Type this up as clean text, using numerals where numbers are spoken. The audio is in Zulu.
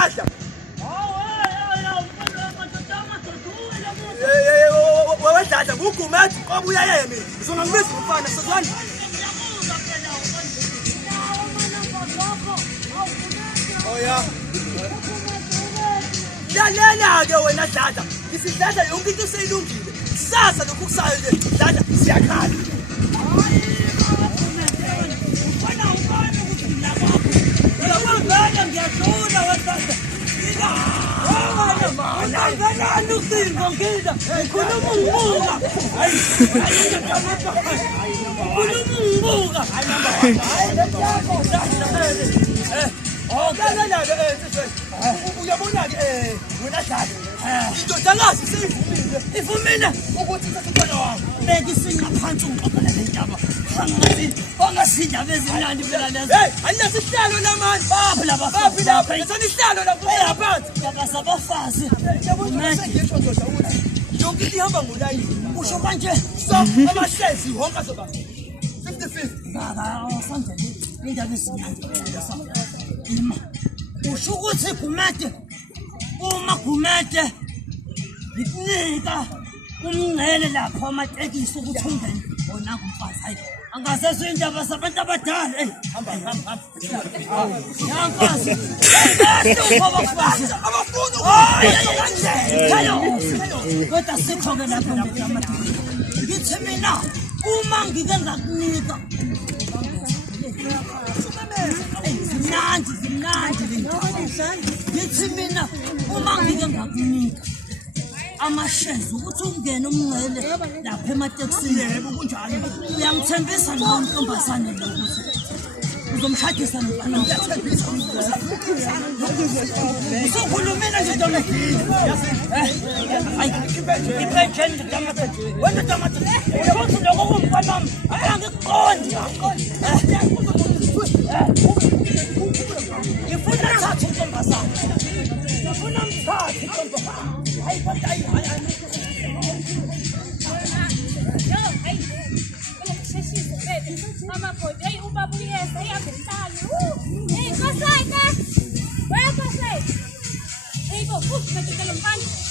Dladla. Dladla ngugumathi obuya yena. Uzongambiza umfana sazwana. Oya. Lalela ke wena Dladla. Isidladla yonke into seyilungile. Sasa lokhu kusayo nje. Dladla siyakhala. Umngcele lapho amatekisi ukuthungeni wona kumfazi hayi angaseso indaba sabantu abadala hamba yamfazi abafuna kodwa sikho ke lapho ngithi mina uma ngike ngakunika zimnandi ngithi mina uma ngike ngakunika amashenzi ukuthi ungene umngcele lapha ematekisini yebo kunjalo uyamthembisa lo ntombazane lo ukuthi uzomshadisa nomfana uyathembisa usukhulumela nje ntombi hayi iphetsheni ntamata wena ntamata uyathi lokho kumfana wami angikuqondi ngifuna thatha intombazane ngifuna mthatha intombazane hayi kodwa hayi Mama bodi, hey ubaba uyeza iyakuhlala. Hey Nkosana. Wena Nkosana. Hey bo, uthi ngicela umfana.